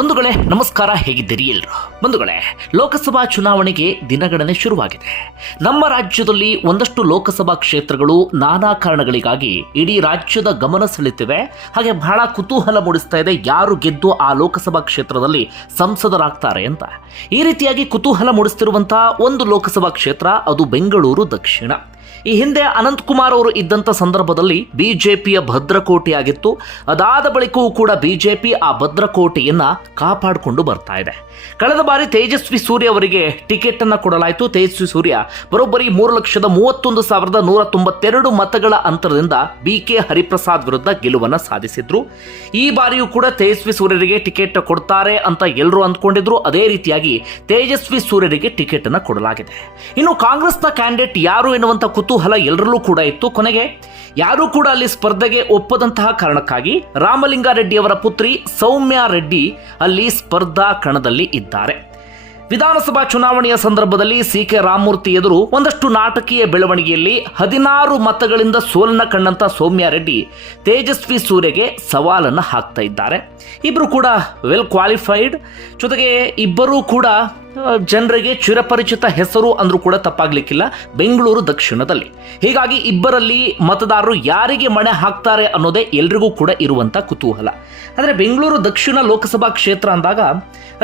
ಬಂಧುಗಳೇ ನಮಸ್ಕಾರ, ಹೇಗಿದ್ದೀರಿ ಎಲ್ಲರೂ? ಬಂಧುಗಳೇ, ಲೋಕಸಭಾ ಚುನಾವಣೆಗೆ ದಿನಗಣನೆ ಶುರುವಾಗಿದೆ. ನಮ್ಮ ರಾಜ್ಯದಲ್ಲಿ ಒಂದಷ್ಟು ಲೋಕಸಭಾ ಕ್ಷೇತ್ರಗಳು ನಾನಾ ಕಾರಣಗಳಿಗಾಗಿ ಇಡೀ ರಾಜ್ಯದ ಗಮನ ಸೆಳೆಯುತ್ತಿವೆ. ಹಾಗೆ ಬಹಳ ಕುತೂಹಲ ಮೂಡಿಸ್ತಾ ಇದೆ, ಯಾರು ಗೆದ್ದು ಆ ಲೋಕಸಭಾ ಕ್ಷೇತ್ರದಲ್ಲಿ ಸಂಸದರಾಗ್ತಾರೆ ಅಂತ. ಈ ರೀತಿಯಾಗಿ ಕುತೂಹಲ ಮೂಡಿಸ್ತಿರುವಂತಹ ಒಂದು ಲೋಕಸಭಾ ಕ್ಷೇತ್ರ, ಅದು ಬೆಂಗಳೂರು ದಕ್ಷಿಣ. ಈ ಹಿಂದೆ ಅನಂತಕುಮಾರ್ ಅವರು ಇದ್ದಂಥ ಸಂದರ್ಭದಲ್ಲಿ ಬಿಜೆಪಿಯ ಭದ್ರಕೋಟೆಯಾಗಿತ್ತು. ಅದಾದ ಬಳಿಕವೂ ಕೂಡ ಬಿಜೆಪಿ ಆ ಭದ್ರಕೋಟೆಯನ್ನ ಕಾಪಾಡಿಕೊಂಡು ಬರ್ತಾ ಇದೆ. ಕಳೆದ ಬಾರಿ ತೇಜಸ್ವಿ ಸೂರ್ಯ ಅವರಿಗೆ ಟಿಕೆಟ್ ಅನ್ನು ಕೊಡಲಾಯಿತು. ತೇಜಸ್ವಿ ಸೂರ್ಯ ಬರೋಬ್ಬರಿ 3,31,192 ಮತಗಳ ಅಂತರದಿಂದ BK ಹರಿಪ್ರಸಾದ್ ವಿರುದ್ಧ ಗೆಲುವನ್ನು ಸಾಧಿಸಿದ್ರು. ಈ ಬಾರಿಯೂ ಕೂಡ ತೇಜಸ್ವಿ ಸೂರ್ಯರಿಗೆ ಟಿಕೆಟ್ ಕೊಡ್ತಾರೆ ಅಂತ ಎಲ್ಲರೂ ಅಂದ್ಕೊಂಡಿದ್ರು. ಅದೇ ರೀತಿಯಾಗಿ ತೇಜಸ್ವಿ ಸೂರ್ಯರಿಗೆ ಟಿಕೆಟ್ ಅನ್ನು ಕೊಡಲಾಗಿದೆ. ಇನ್ನು ಕಾಂಗ್ರೆಸ್ನ ಕ್ಯಾಂಡಿಡೇಟ್ ಯಾರು ಎನ್ನುವಂತ ಕುತೂಹಲ ಎಲ್ಲರಲ್ಲೂ ಕೂಡ ಇತ್ತು. ಕೊನೆಗೆ ಯಾರೂ ಕೂಡ ಅಲ್ಲಿ ಸ್ಪರ್ಧೆಗೆ ಒಪ್ಪದಂತಹ ಕಾರಣಕ್ಕಾಗಿ ರಾಮಲಿಂಗಾರೆಡ್ಡಿ ಅವರ ಪುತ್ರಿ ಸೌಮ್ಯಾ ರೆಡ್ಡಿ ಅಲ್ಲಿ ಸ್ಪರ್ಧಾ ಕಣದಲ್ಲಿ ಇದ್ದಾರೆ. ವಿಧಾನಸಭಾ ಚುನಾವಣೆಯ ಸಂದರ್ಭದಲ್ಲಿ CK ರಾಮಮೂರ್ತಿ ಎದುರು ಒಂದಷ್ಟು ನಾಟಕೀಯ ಬೆಳವಣಿಗೆಯಲ್ಲಿ 16 ಮತಗಳಿಂದ ಸೋಲನ್ನ ಕಂಡಂತ ಸೌಮ್ಯಾ ರೆಡ್ಡಿ ತೇಜಸ್ವಿ ಸೂರ್ಯಗೆ ಸವಾಲನ್ನು ಹಾಕ್ತಾ ಇದ್ದಾರೆ. ಇಬ್ಬರು ಕೂಡ ವೆಲ್ ಕ್ವಾಲಿಫೈಡ್, ಜೊತೆಗೆ ಇಬ್ಬರೂ ಕೂಡ ಜನರಿಗೆ ಚಿರಪರಿಚಿತ ಹೆಸರು ಅಂದ್ರೂ ಕೂಡ ತಪ್ಪಾಗ್ಲಿಕ್ಕಿಲ್ಲ ಬೆಂಗಳೂರು ದಕ್ಷಿಣದಲ್ಲಿ. ಹೀಗಾಗಿ ಇಬ್ಬರಲ್ಲಿ ಮತದಾರರು ಯಾರಿಗೆ ಮಣೆ ಹಾಕ್ತಾರೆ ಅನ್ನೋದೇ ಎಲ್ರಿಗೂ ಕೂಡ ಇರುವಂತ ಕುತೂಹಲ. ಆದರೆ ಬೆಂಗಳೂರು ದಕ್ಷಿಣ ಲೋಕಸಭಾ ಕ್ಷೇತ್ರ ಅಂದಾಗ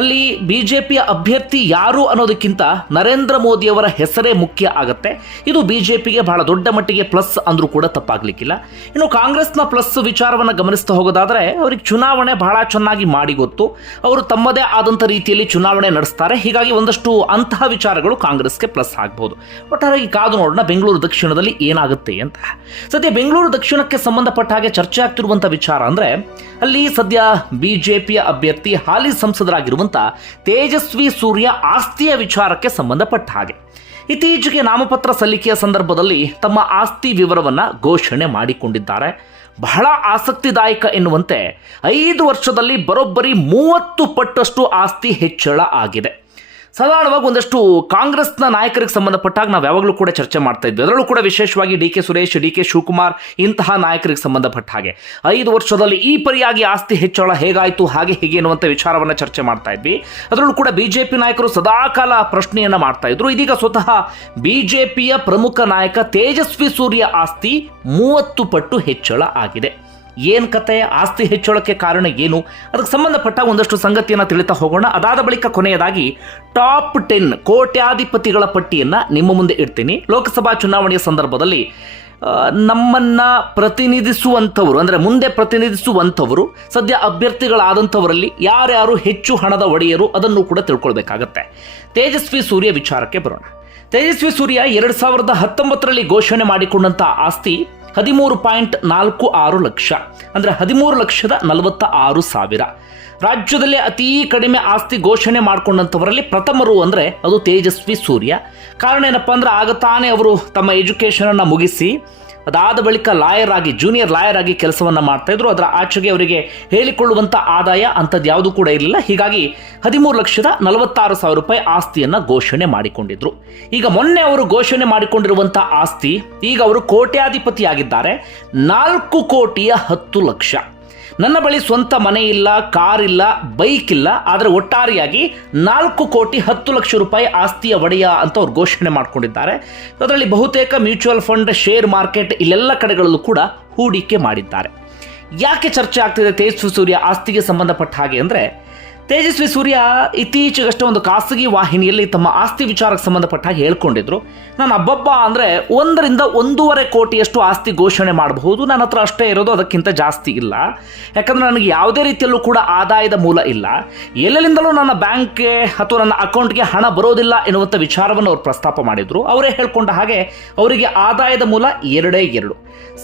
ಅಲ್ಲಿ ಬಿಜೆಪಿಯ ಅಭ್ಯರ್ಥಿ ಯಾರು ಅನ್ನೋದಕ್ಕಿಂತ ನರೇಂದ್ರ ಮೋದಿ ಅವರ ಹೆಸರೇ ಮುಖ್ಯ ಆಗತ್ತೆ. ಇದು ಬಿಜೆಪಿಗೆ ಬಹಳ ದೊಡ್ಡ ಮಟ್ಟಿಗೆ ಪ್ಲಸ್ ಅಂದ್ರೂ ಕೂಡ ತಪ್ಪಾಗ್ಲಿಕ್ಕಿಲ್ಲ. ಇನ್ನು ಕಾಂಗ್ರೆಸ್ನ ಪ್ಲಸ್ ವಿಚಾರವನ್ನು ಗಮನಿಸ್ತಾ ಹೋಗೋದಾದ್ರೆ, ಅವರಿಗೆ ಚುನಾವಣೆ ಬಹಳ ಚೆನ್ನಾಗಿ ಮಾಡಿ ಗೊತ್ತು. ಅವರು ತಮ್ಮದೇ ಆದಂಥ ರೀತಿಯಲ್ಲಿ ಚುನಾವಣೆ ನಡೆಸ್ತಾರೆ. ಹೀಗಾಗಿ ಒಂದಷ್ಟು ಅಂತಹ ವಿಚಾರಗಳು ಕಾಂಗ್ರೆಸ್ಗೆ ಪ್ಲಸ್ ಆಗಬಹುದು. ಒಟ್ಟಾರೆಯಾಗಿ ಕಾದು ನೋಡೋಣ ಬೆಂಗಳೂರು ದಕ್ಷಿಣದಲ್ಲಿ ಏನಾಗುತ್ತೆ ಅಂತ. ಸದ್ಯ ಬೆಂಗಳೂರು ದಕ್ಷಿಣಕ್ಕೆ ಸಂಬಂಧಪಟ್ಟ ಹಾಗೆ ಚರ್ಚೆ ಆಗ್ತಿರುವಂತಹ ವಿಚಾರ ಅಂದ್ರೆ, ಅಲ್ಲಿ ಸದ್ಯ ಬಿಜೆಪಿಯ ಅಭ್ಯರ್ಥಿ ಹಾಲಿ ಸಂಸದರಾಗಿರುವಂತ ತೇಜಸ್ವಿ ಸೂರ್ಯ ಆಸ್ತಿಯ ವಿಚಾರಕ್ಕೆ ಸಂಬಂಧಪಟ್ಟ ಹಾಗೆ ಇತ್ತೀಚೆಗೆ ನಾಮಪತ್ರ ಸಲ್ಲಿಕೆಯ ಸಂದರ್ಭದಲ್ಲಿ ತಮ್ಮ ಆಸ್ತಿ ವಿವರವನ್ನ ಘೋಷಣೆ ಮಾಡಿಕೊಂಡಿದ್ದಾರೆ. ಬಹಳ ಆಸಕ್ತಿದಾಯಕ ಎನ್ನುವಂತೆ 5 ವರ್ಷದಲ್ಲಿ ಬರೋಬ್ಬರಿ 30 ಪಟ್ಟಷ್ಟು ಆಸ್ತಿ ಹೆಚ್ಚಳ ಆಗಿದೆ. ಸಾಧಾರಣವಾಗಿ ಒಂದಷ್ಟು ಕಾಂಗ್ರೆಸ್ನ ನಾಯಕರಿಗೆ ಸಂಬಂಧಪಟ್ಟಾಗ ನಾವು ಯಾವಾಗಲೂ ಕೂಡ ಚರ್ಚೆ ಮಾಡ್ತಾ ಇದ್ವಿ. ಅದರಲ್ಲೂ ಕೂಡ ವಿಶೇಷವಾಗಿ DK ಸುರೇಶ್, DK ಶಿವಕುಮಾರ್ ಇಂತಹ ನಾಯಕರಿಗೆ ಸಂಬಂಧಪಟ್ಟ ಹಾಗೆ 5 ವರ್ಷದಲ್ಲಿ ಈ ಪರಿಯಾಗಿ ಆಸ್ತಿ ಹೆಚ್ಚಳ ಹೇಗಾಯಿತು, ಹಾಗೆ ಹೇಗೆ ಎನ್ನುವಂಥ ವಿಚಾರವನ್ನು ಚರ್ಚೆ ಮಾಡ್ತಾ ಇದ್ವಿ. ಅದರಲ್ಲೂ ಕೂಡ ಬಿಜೆಪಿ ನಾಯಕರು ಸದಾಕಾಲ ಪ್ರಶ್ನೆಯನ್ನ ಮಾಡ್ತಾ ಇದ್ರು. ಇದೀಗ ಸ್ವತಃ ಬಿಜೆಪಿಯ ಪ್ರಮುಖ ನಾಯಕ ತೇಜಸ್ವಿ ಸೂರ್ಯ ಆಸ್ತಿ 30 ಪಟ್ಟು ಹೆಚ್ಚಳ ಆಗಿದೆ. ಏನು ಕತೆ, ಆಸ್ತಿ ಹೆಚ್ಚಳಕ್ಕೆ ಕಾರಣ ಏನು, ಅದಕ್ಕೆ ಸಂಬಂಧಪಟ್ಟ ಒಂದಷ್ಟು ಸಂಗತಿಯನ್ನು ತಿಳಿತಾ ಹೋಗೋಣ. ಅದಾದ ಬಳಿಕ ಕೊನೆಯದಾಗಿ ಟಾಪ್ 10 ಕೋಟ್ಯಾಧಿಪತಿಗಳ ಪಟ್ಟಿಯನ್ನು ನಿಮ್ಮ ಮುಂದೆ ಇಡ್ತೀನಿ. ಲೋಕಸಭಾ ಚುನಾವಣೆಯ ಸಂದರ್ಭದಲ್ಲಿ ನಮ್ಮನ್ನ ಪ್ರತಿನಿಧಿಸುವಂಥವರು, ಅಂದರೆ ಮುಂದೆ ಪ್ರತಿನಿಧಿಸುವಂಥವರು, ಸದ್ಯ ಅಭ್ಯರ್ಥಿಗಳಾದಂಥವರಲ್ಲಿ ಯಾರ್ಯಾರು ಹೆಚ್ಚು ಹಣದ ಒಡೆಯರು ಅದನ್ನು ಕೂಡ ತಿಳ್ಕೊಳ್ಬೇಕಾಗತ್ತೆ. ತೇಜಸ್ವಿ ಸೂರ್ಯ ವಿಚಾರಕ್ಕೆ ಬರೋಣ. ತೇಜಸ್ವಿ ಸೂರ್ಯ 2019ರಲ್ಲಿ ಘೋಷಣೆ ಮಾಡಿಕೊಂಡಂಥ ಆಸ್ತಿ 13.46 ಲಕ್ಷ, ಅಂದರೆ 13,46,000. ರಾಜ್ಯದಲ್ಲೇ ಅತೀ ಕಡಿಮೆ ಆಸ್ತಿ ಘೋಷಣೆ ಮಾಡಿಕೊಂಡಂಥವರಲ್ಲಿ ಪ್ರಥಮರು ಅಂದರೆ ಅದು ತೇಜಸ್ವಿ ಸೂರ್ಯ. ಕಾರಣ ಏನಪ್ಪ ಅಂದ್ರೆ, ಆಗ ತಾನೇ ಅವರು ತಮ್ಮ ಎಜುಕೇಷನನ್ನು ಮುಗಿಸಿ ಅದಾದ ಬಳಿಕ ಜೂನಿಯರ್ ಲಾಯರ್ ಆಗಿ ಕೆಲಸವನ್ನು ಮಾಡ್ತಾ ಇದ್ರು. ಅದರ ಆಚೆಗೆ ಅವರಿಗೆ ಹೇಳಿಕೊಳ್ಳುವಂಥ ಆದಾಯ ಅಂಥದ್ದು ಯಾವುದೂ ಕೂಡ ಇರಲಿಲ್ಲ. ಹೀಗಾಗಿ 13,46,000 ರೂಪಾಯಿ ಆಸ್ತಿಯನ್ನು ಘೋಷಣೆ ಮಾಡಿಕೊಂಡಿದ್ರು. ಈಗ ಮೊನ್ನೆ ಅವರು ಘೋಷಣೆ ಮಾಡಿಕೊಂಡಿರುವಂಥ ಆಸ್ತಿ, ಈಗ ಅವರು ಕೋಟ್ಯಾಧಿಪತಿಯಾಗಿದ್ದಾರೆ. 4,10,00,000. ನನ್ನ ಬಳಿ ಸ್ವಂತ ಮನೆ ಇಲ್ಲ, ಕಾರ್ ಇಲ್ಲ, ಬೈಕ್ ಇಲ್ಲ, ಆದರೆ ಒಟ್ಟಾರೆಯಾಗಿ 4,10,00,000 ರೂಪಾಯಿ ಆಸ್ತಿಯ ಒಡೆಯ ಅಂತ ಅವ್ರು ಘೋಷಣೆ ಮಾಡಿಕೊಂಡಿದ್ದಾರೆ. ಅದರಲ್ಲಿ ಬಹುತೇಕ ಮ್ಯೂಚುವಲ್ ಫಂಡ್, ಶೇರ್ ಮಾರ್ಕೆಟ್ ಇಲ್ಲೆಲ್ಲ ಕಡೆಗಳಲ್ಲೂ ಕೂಡ ಹೂಡಿಕೆ ಮಾಡಿದ್ದಾರೆ. ಯಾಕೆ ಚರ್ಚೆ ಆಗ್ತಿದೆ ತೇಜಸ್ವಿ ಸೂರ್ಯ ಆಸ್ತಿಗೆ ಸಂಬಂಧಪಟ್ಟ ಹಾಗೆ ಅಂದರೆ, ತೇಜಸ್ವಿ ಸೂರ್ಯ ಇತ್ತೀಚೆಗಷ್ಟೇ ಒಂದು ಖಾಸಗಿ ವಾಹಿನಿಯಲ್ಲಿ ತಮ್ಮ ಆಸ್ತಿ ವಿಚಾರಕ್ಕೆ ಸಂಬಂಧಪಟ್ಟ ಹಾಗೆ ಹೇಳ್ಕೊಂಡಿದ್ರು. ನಾನು ಹಬ್ಬಬ್ಬ ಅಂದರೆ 1-1.5 ಕೋಟಿಯಷ್ಟು ಆಸ್ತಿ ಘೋಷಣೆ ಮಾಡಬಹುದು, ನನ್ನ ಹತ್ರ ಅಷ್ಟೇ ಇರೋದು, ಅದಕ್ಕಿಂತ ಜಾಸ್ತಿ ಇಲ್ಲ. ಯಾಕಂದರೆ ನನಗೆ ಯಾವುದೇ ರೀತಿಯಲ್ಲೂ ಕೂಡ ಆದಾಯದ ಮೂಲ ಇಲ್ಲ, ಎಲ್ಲೆಲ್ಲಿಂದಲೂ ನನ್ನ ಬ್ಯಾಂಕ್ಗೆ ಅಥವಾ ನನ್ನ ಅಕೌಂಟ್ಗೆ ಹಣ ಬರೋದಿಲ್ಲ ಎನ್ನುವಂಥ ವಿಚಾರವನ್ನು ಅವರು ಪ್ರಸ್ತಾಪ ಮಾಡಿದರು. ಅವರೇ ಹೇಳ್ಕೊಂಡ ಹಾಗೆ ಅವರಿಗೆ ಆದಾಯದ ಮೂಲ 2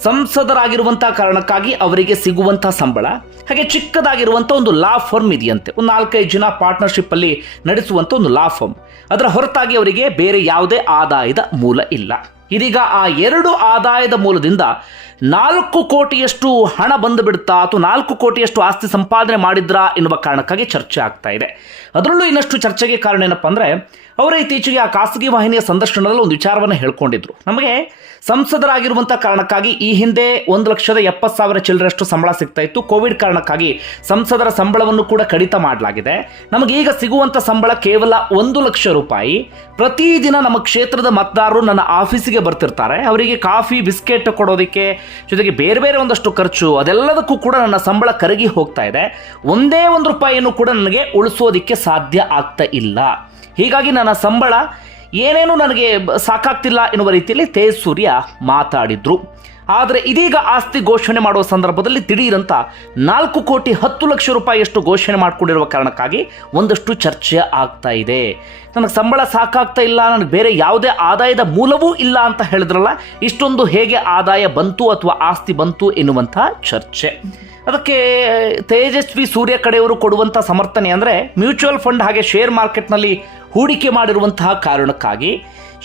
ಸಂಸದರಾಗಿರುವಂಥ ಕಾರಣಕ್ಕಾಗಿ ಅವರಿಗೆ ಸಿಗುವಂಥ ಸಂಬಳ, ಹಾಗೆ ಚಿಕ್ಕದಾಗಿರುವಂಥ ಒಂದು ಲಾ ಫರ್ಮ್ ಇದೆಯಂತೆ, ಒಂದು 4-5 ಜನ ಪಾರ್ಟ್ನರ್ಶಿಪ್ ಅಲ್ಲಿ ನಡೆಸುವಂಥ ಒಂದು ಲಾ ಫರ್ಮ್. ಅದರ ಹೊರತಾಗಿ ಅವರಿಗೆ ಬೇರೆ ಯಾವುದೇ ಆದಾಯದ ಮೂಲ ಇಲ್ಲ. ಇದೀಗ ಆ 2 ಆದಾಯದ ಮೂಲದಿಂದ 4 ಕೋಟಿಯಷ್ಟು ಹಣ ಬಂದು ಬಿಡುತ್ತಾ ಅಥವಾ 4 ಕೋಟಿಯಷ್ಟು ಆಸ್ತಿ ಸಂಪಾದನೆ ಮಾಡಿದ್ರಾ ಎನ್ನುವ ಕಾರಣಕ್ಕಾಗಿ ಚರ್ಚೆ ಆಗ್ತಾ ಇದೆ. ಅದರಲ್ಲೂ ಇನ್ನಷ್ಟು ಚರ್ಚೆಗೆ ಕಾರಣ ಏನಪ್ಪ ಅಂದರೆ, ಅವರು ಇತ್ತೀಚೆಗೆ ಆ ಖಾಸಗಿ ವಾಹಿನಿಯ ಸಂದರ್ಶನದಲ್ಲಿ ಒಂದು ವಿಚಾರವನ್ನು ಹೇಳ್ಕೊಂಡಿದ್ರು. ನಮಗೆ ಸಂಸದರಾಗಿರುವಂಥ ಕಾರಣಕ್ಕಾಗಿ ಈ ಹಿಂದೆ 1,70,000 ಚಿಲ್ಲರಷ್ಟು ಸಂಬಳ ಸಿಗ್ತಾ ಇತ್ತು. ಕೋವಿಡ್ ಕಾರಣಕ್ಕಾಗಿ ಸಂಸದರ ಸಂಬಳವನ್ನು ಕೂಡ ಕಡಿತ ಮಾಡಲಾಗಿದೆ. ನಮಗೀಗ ಸಿಗುವಂಥ ಸಂಬಳ ಕೇವಲ 1,00,000 ರೂಪಾಯಿ. ಪ್ರತಿದಿನ ನಮ್ಮ ಕ್ಷೇತ್ರದ ಮತದಾರರು ನನ್ನ ಆಫೀಸಿಗೆ ಬರ್ತಿರ್ತಾರೆ. ಅವರಿಗೆ ಕಾಫಿ ಬಿಸ್ಕೆಟ್ ಕೊಡೋದಕ್ಕೆ ಜೊತೆಗೆ ಬೇರೆ ಬೇರೆ ಒಂದಷ್ಟು ಖರ್ಚು, ಅದೆಲ್ಲದಕ್ಕೂ ಕೂಡ ನನ್ನ ಸಂಬಳ ಕರಗಿ ಹೋಗ್ತಾ ಇದೆ. ಒಂದೇ ₹1 ಕೂಡ ನನಗೆ ಉಳಿಸೋದಕ್ಕೆ ಸಾಧ್ಯ ಆಗ್ತಾ ಇಲ್ಲ. ಹೀಗಾಗಿ ನನ್ನ ಸಂಬಳ ಏನೇನು ನನಗೆ ಸಾಕಾಗ್ತಿಲ್ಲ ಎನ್ನುವ ರೀತಿಯಲ್ಲಿ ತೇಜ್ ಸೂರ್ಯ ಮಾತಾಡಿದ್ರು. ಆದರೆ ಇದೀಗ ಆಸ್ತಿ ಘೋಷಣೆ ಮಾಡುವ ಸಂದರ್ಭದಲ್ಲಿ ದಿಢೀರಂತ 4,10,00,000 ರೂಪಾಯಿಯಷ್ಟು ಘೋಷಣೆ ಮಾಡಿಕೊಂಡಿರುವ ಕಾರಣಕ್ಕಾಗಿ ಒಂದಷ್ಟು ಚರ್ಚೆ ಆಗ್ತಾ ಇದೆ. ನನಗೆ ಸಂಬಳ ಸಾಕಾಗ್ತಾ ಇಲ್ಲ, ನನಗೆ ಬೇರೆ ಯಾವುದೇ ಆದಾಯದ ಮೂಲವೂ ಇಲ್ಲ ಅಂತ ಹೇಳಿದ್ರಲ್ಲ, ಇಷ್ಟೊಂದು ಹೇಗೆ ಆದಾಯ ಬಂತು ಅಥವಾ ಆಸ್ತಿ ಬಂತು ಎನ್ನುವಂಥ ಚರ್ಚೆ. ಅದಕ್ಕೆ ತೇಜಸ್ವಿ ಸೂರ್ಯ ಕಡೆಯವರು ಕೊಡುವಂಥ ಸಮರ್ಥನೆ ಅಂದರೆ ಮ್ಯೂಚುವಲ್ ಫಂಡ್ ಹಾಗೆ ಶೇರ್ ಮಾರ್ಕೆಟ್ನಲ್ಲಿ ಹೂಡಿಕೆ ಮಾಡಿರುವಂತಹ ಕಾರಣಕ್ಕಾಗಿ,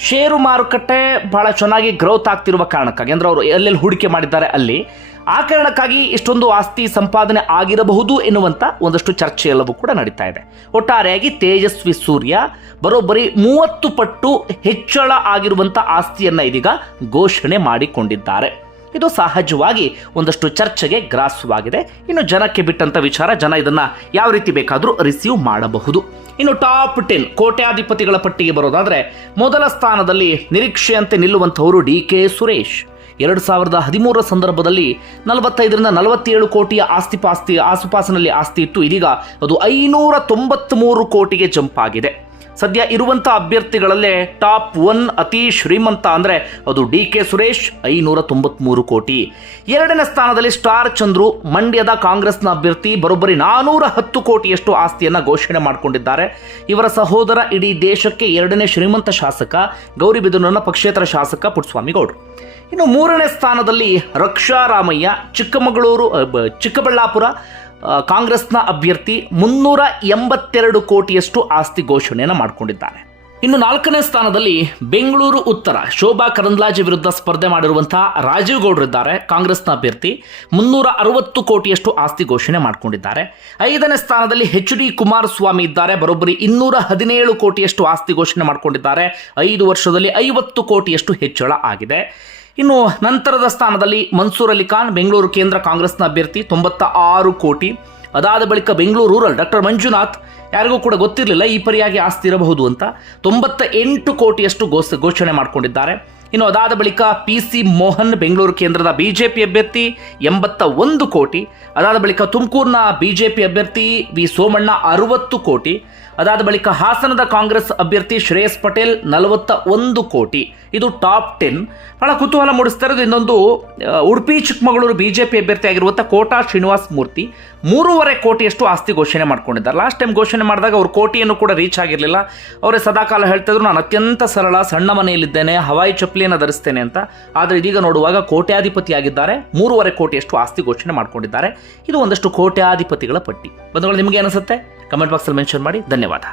ಷೇರು ಮಾರುಕಟ್ಟೆ ಬಹಳ ಚೆನ್ನಾಗಿ ಗ್ರೋತ್ ಆಗ್ತಿರುವ ಕಾರಣಕ್ಕಾಗಿ, ಅಂದರೆ ಅವರು ಎಲ್ಲೆಲ್ಲಿ ಹೂಡಿಕೆ ಮಾಡಿದ್ದಾರೆ ಅಲ್ಲಿ, ಆ ಕಾರಣಕ್ಕಾಗಿ ಇಷ್ಟೊಂದು ಆಸ್ತಿ ಸಂಪಾದನೆ ಆಗಿರಬಹುದು ಎನ್ನುವಂಥ ಒಂದಷ್ಟು ಚರ್ಚೆ ಎಲ್ಲವೂ ಕೂಡ ನಡೀತಾ ಇದೆ. ಒಟ್ಟಾರೆಯಾಗಿ ತೇಜಸ್ವಿ ಸೂರ್ಯ ಬರೋಬ್ಬರಿ 30 ಪಟ್ಟು ಹೆಚ್ಚಳ ಆಗಿರುವಂಥ ಆಸ್ತಿಯನ್ನು ಇದೀಗ ಘೋಷಣೆ ಮಾಡಿಕೊಂಡಿದ್ದಾರೆ. ಇದು ಸಹಜವಾಗಿ ಒಂದಷ್ಟು ಚರ್ಚೆಗೆ ಗ್ರಾಸವಾಗಿದೆ. ಇನ್ನು ಜನಕ್ಕೆ ಬಿಟ್ಟಂತ ವಿಚಾರ, ಜನ ಇದನ್ನ ಯಾವ ರೀತಿ ಬೇಕಾದರೂ ರಿಸೀವ್ ಮಾಡಬಹುದು. ಇನ್ನು ಟಾಪ್ 10 ಕೋಟ್ಯಾಧಿಪತಿಗಳ ಪಟ್ಟಿಗೆ ಬರೋದಾದ್ರೆ, ಮೊದಲ ಸ್ಥಾನದಲ್ಲಿ ನಿರೀಕ್ಷೆಯಂತೆ ನಿಲ್ಲುವಂತಹವರು DK ಸುರೇಶ್. 2013 ಸಂದರ್ಭದಲ್ಲಿ 45ರಿಂದ 47 ಕೋಟಿಯ ಆಸುಪಾಸಿನಲ್ಲಿ ಆಸ್ತಿ ಇತ್ತು. ಇದೀಗ ಅದು 593 ಕೋಟಿಗೆ ಜಂಪ್ ಆಗಿದೆ. ಸದ್ಯ ಇರುವಂಥ ಅಭ್ಯರ್ಥಿಗಳಲ್ಲೇ ಟಾಪ್ 1 ಅತಿ ಶ್ರೀಮಂತ ಅಂದರೆ ಅದು DK ಸುರೇಶ್, 593 ಕೋಟಿ. ಎರಡನೇ ಸ್ಥಾನದಲ್ಲಿ ಸ್ಟಾರ್ ಚಂದ್ರು, ಮಂಡ್ಯದ ಕಾಂಗ್ರೆಸ್ನ ಅಭ್ಯರ್ಥಿ, ಬರೋಬ್ಬರಿ 410 ಕೋಟಿಯಷ್ಟು ಆಸ್ತಿಯನ್ನು ಘೋಷಣೆ ಮಾಡಿಕೊಂಡಿದ್ದಾರೆ. ಇವರ ಸಹೋದರ ಇಡೀ ದೇಶಕ್ಕೆ 2ನೇ ಶ್ರೀಮಂತ ಶಾಸಕ, ಗೌರಿಬಿದನೂರಿನ ಪಕ್ಷೇತರ ಶಾಸಕ ಪುಟ್ಟಸ್ವಾಮಿ ಗೌಡ್ರು. ಇನ್ನು 3ನೇ ಸ್ಥಾನದಲ್ಲಿ ರಕ್ಷಾ ರಾಮಯ್ಯ, ಚಿಕ್ಕಬಳ್ಳಾಪುರ ಕಾಂಗ್ರೆಸ್ನ ಅಭ್ಯರ್ಥಿ, 382 ಕೋಟಿಯಷ್ಟು ಆಸ್ತಿ ಘೋಷಣೆಯನ್ನು ಮಾಡಿಕೊಂಡಿದ್ದಾರೆ. ಇನ್ನು 4ನೇ ಸ್ಥಾನದಲ್ಲಿ ಬೆಂಗಳೂರು ಉತ್ತರ ಶೋಭಾ ಕರಂದ್ಲಾಜೆ ವಿರುದ್ಧ ಸ್ಪರ್ಧೆ ಮಾಡಿರುವಂತಹ ರಾಜೀವ್ ಗೌಡ್ರಿದ್ದಾರೆ, ಕಾಂಗ್ರೆಸ್ನ ಅಭ್ಯರ್ಥಿ, 360 ಕೋಟಿಯಷ್ಟು ಆಸ್ತಿ ಘೋಷಣೆ ಮಾಡಿಕೊಂಡಿದ್ದಾರೆ. 5ನೇ ಸ್ಥಾನದಲ್ಲಿ HD ಕುಮಾರಸ್ವಾಮಿ ಇದ್ದಾರೆ, ಬರೋಬ್ಬರಿ 217 ಕೋಟಿಯಷ್ಟು ಆಸ್ತಿ ಘೋಷಣೆ ಮಾಡಿಕೊಂಡಿದ್ದಾರೆ. 5 ವರ್ಷದಲ್ಲಿ 50 ಕೋಟಿಯಷ್ಟು ಹೆಚ್ಚಳ ಆಗಿದೆ. ಇನ್ನು ನಂತರದ ಸ್ಥಾನದಲ್ಲಿ ಮನ್ಸೂರ್ ಅಲಿ ಖಾನ್, ಬೆಂಗಳೂರು ಕೇಂದ್ರ ಕಾಂಗ್ರೆಸ್ನ ಅಭ್ಯರ್ಥಿ, 96 ಕೋಟಿ. ಅದಾದ ಬಳಿಕ ಬೆಂಗಳೂರು ರೂರಲ್ ಡಾಕ್ಟರ್ ಮಂಜುನಾಥ್, ಯಾರಿಗೂ ಕೂಡ ಗೊತ್ತಿರಲಿಲ್ಲ ಈ ಪರಿಯಾಗಿ ಆಸ್ತಿ ಇರಬಹುದು ಅಂತ, 98 ಕೋಟಿಯಷ್ಟು ಘೋಷಣೆ ಮಾಡಿಕೊಂಡಿದ್ದಾರೆ. ಇನ್ನು ಅದಾದ ಬಳಿಕ PC ಮೋಹನ್, ಬೆಂಗಳೂರು ಕೇಂದ್ರದ ಬಿಜೆಪಿ ಅಭ್ಯರ್ಥಿ, 81 ಕೋಟಿ. ಅದಾದ ಬಳಿಕ ತುಮಕೂರಿನ ಬಿಜೆಪಿ ಅಭ್ಯರ್ಥಿ ವಿ ಸೋಮಣ್ಣ, 60 ಕೋಟಿ. ಅದಾದ ಬಳಿಕ ಹಾಸನದ ಕಾಂಗ್ರೆಸ್ ಅಭ್ಯರ್ಥಿ ಶ್ರೇಯಸ್ ಪಟೇಲ್, 41 ಕೋಟಿ. ಇದು ಟಾಪ್ 10. ಬಹಳ ಕುತೂಹಲ ಮೂಡಿಸ್ತಾ ಇರೋದು ಇನ್ನೊಂದು, ಉಡುಪಿ ಚಿಕ್ಕಮಗಳೂರು ಬಿಜೆಪಿ ಅಭ್ಯರ್ಥಿ ಆಗಿರುವಂಥ ಕೋಟಾ ಶ್ರೀನಿವಾಸ್ ಮೂರ್ತಿ, 3.5 ಕೋಟಿಯಷ್ಟು ಆಸ್ತಿ ಘೋಷಣೆ ಮಾಡ್ಕೊಂಡಿದ್ದಾರೆ. ಲಾಸ್ಟ್ ಟೈಮ್ ಘೋಷಣೆ ಮಾಡಿದಾಗ ಅವರು ಕೋಟಿಯನ್ನು ಕೂಡ ರೀಚ್ ಆಗಿರಲಿಲ್ಲ. ಅವರೇ ಸದಾಕಾಲ ಹೇಳ್ತಾ ಇದ್ರು, ನಾನು ಅತ್ಯಂತ ಸರಳ ಸಣ್ಣ ಮನೆಯಲ್ಲಿದ್ದೇನೆ, ಹವಾಯಿ ಚಪ್ಪಲಿಯನ್ನು ಧರಿಸ್ತೇನೆ ಅಂತ. ಆದರೆ ಇದೀಗ ನೋಡುವಾಗ ಕೋಟ್ಯಾಧಿಪತಿ ಆಗಿದ್ದಾರೆ, 3.5 ಕೋಟಿಯಷ್ಟು ಆಸ್ತಿ ಘೋಷಣೆ ಮಾಡ್ಕೊಂಡಿದ್ದಾರೆ. ಇದು ಒಂದಷ್ಟು ಕೋಟ್ಯಾಧಿಪತಿಗಳ ಪಟ್ಟಿ. ಬಂಧುಗಳು, ನಿಮಗೆ ಅನಿಸುತ್ತೆ? ಕಮೆಂಟ್ ಬಾಕ್ಸಲ್ಲಿ ಮೆನ್ಷನ್ ಮಾಡಿ. ಧನ್ಯವಾದ.